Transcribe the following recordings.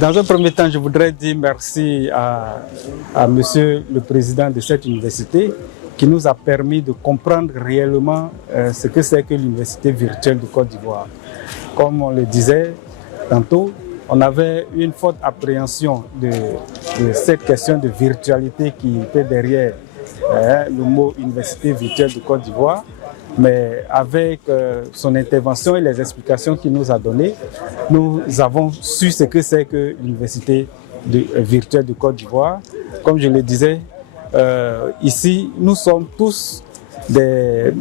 Dans un premier temps, je voudrais dire merci à Monsieur le Président de cette université qui nous a permis de comprendre réellement ce que c'est que l'université virtuelle de Côte d'Ivoire. Comme on le disait tantôt, on avait une forte appréhension de cette question de virtualité qui était derrière le mot université virtuelle de Côte d'Ivoire. Mais avec son intervention et les explications qu'il nous a données, nous avons su ce que c'est que l'université virtuelle de Côte d'Ivoire. Comme je le disais, ici, nous sommes tous des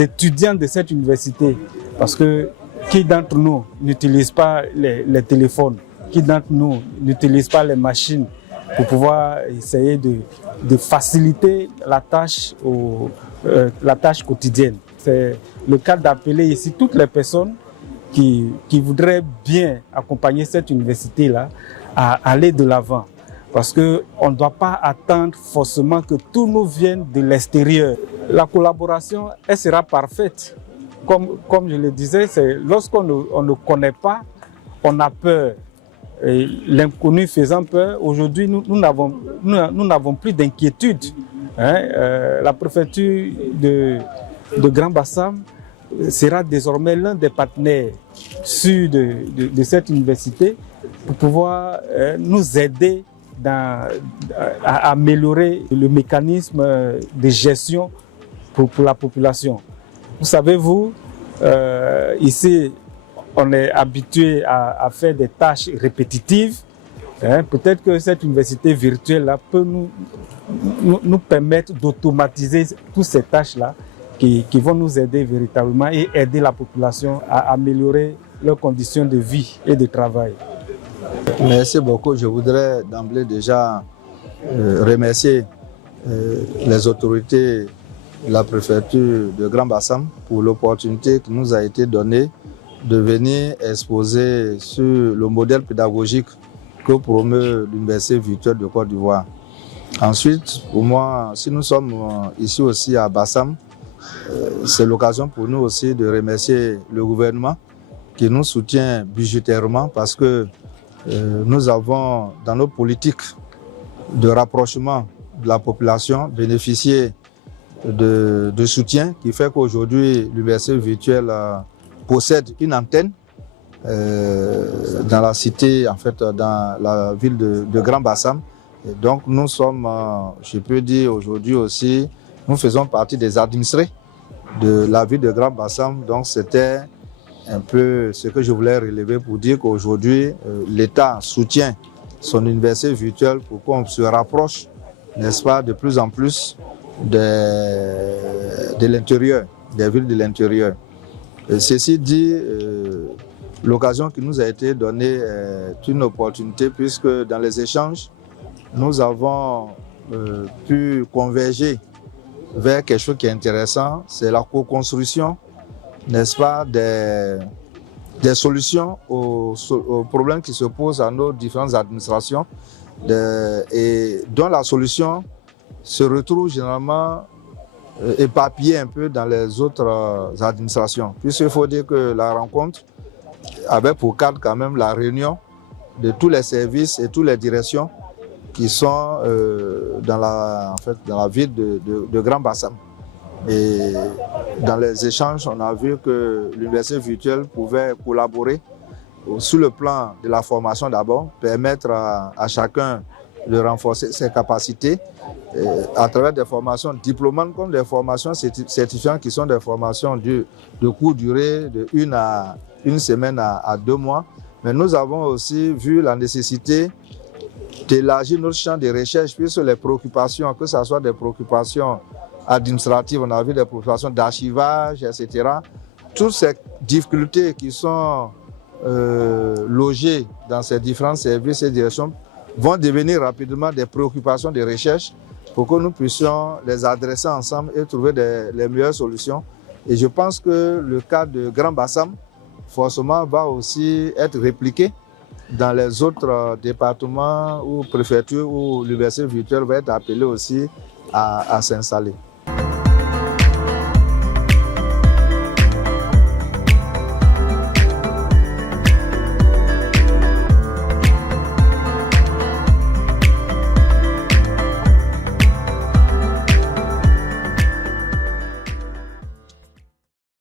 étudiants de cette université, parce que qui d'entre nous n'utilise pas les téléphones, qui d'entre nous n'utilise pas les machines pour pouvoir essayer de faciliter la tâche quotidienne. C'est le cas d'appeler ici toutes les personnes qui voudraient bien accompagner cette université-là à aller de l'avant. Parce qu'on ne doit pas attendre forcément que tout nous vienne de l'extérieur. La collaboration, elle sera parfaite. Comme je le disais, c'est lorsqu'on ne connaît pas, on a peur. L'inconnu faisant peur, aujourd'hui, nous n'avons plus d'inquiétude. La préfecture de Grand Bassam sera désormais l'un des partenaires sûrs de cette université pour pouvoir nous aider à améliorer le mécanisme de gestion pour la population. Vous savez, ici, on est habitué à faire des tâches répétitives. Peut-être que cette université virtuelle-là peut nous permettre d'automatiser toutes ces tâches-là qui vont nous aider véritablement et aider la population à améliorer leurs conditions de vie et de travail. Merci beaucoup. Je voudrais d'emblée déjà remercier les autorités de la préfecture de Grand Bassam pour l'opportunité qui nous a été donnée de venir exposer sur le modèle pédagogique que promeut l'Université virtuelle de Côte d'Ivoire. Ensuite, pour moi, si nous sommes ici aussi à Bassam, c'est l'occasion pour nous aussi de remercier le gouvernement qui nous soutient budgétairement parce que nous avons dans nos politiques de rapprochement de la population bénéficié de soutien qui fait qu'aujourd'hui l'Université virtuelle possède une antenne dans la cité, en fait, dans la ville de Grand Bassam. Et donc nous sommes, je peux dire aujourd'hui aussi, nous faisons partie des administrés de la ville de Grand Bassam. Donc c'était un peu ce que je voulais relever pour dire qu'aujourd'hui l'État soutient son université virtuelle pour qu'on se rapproche, n'est-ce pas, de plus en plus de l'intérieur, des villes de l'intérieur. Ceci dit, l'occasion qui nous a été donnée est une opportunité puisque dans les échanges, nous avons pu converger vers quelque chose qui est intéressant, c'est la co-construction, n'est-ce pas, des solutions aux problèmes qui se posent à nos différentes administrations et dont la solution se retrouve généralement éparpillée un peu dans les autres administrations. Puisqu'il faut dire que la rencontre avait pour cadre quand même la réunion de tous les services et toutes les directions qui sont dans la ville de Grand Bassam. Et dans les échanges, on a vu que l'université virtuelle pouvait collaborer sur le plan de la formation d'abord, permettre à chacun de renforcer ses capacités à travers des formations diplômantes comme des formations certifiantes qui sont des formations de courte durée, de une semaine à 2 mois. Mais nous avons aussi vu la nécessité d'élargir notre champ de recherche puisque les préoccupations, que ce soit des préoccupations administratives, on a vu des préoccupations d'archivage, etc. Toutes ces difficultés qui sont logées dans ces différents services et directions vont devenir rapidement des préoccupations de recherche pour que nous puissions les adresser ensemble et trouver les meilleures solutions. Et je pense que le cas de Grand Bassam, forcément, va aussi être répliqué dans les autres départements ou préfectures où l'université virtuelle va être appelée aussi à s'installer.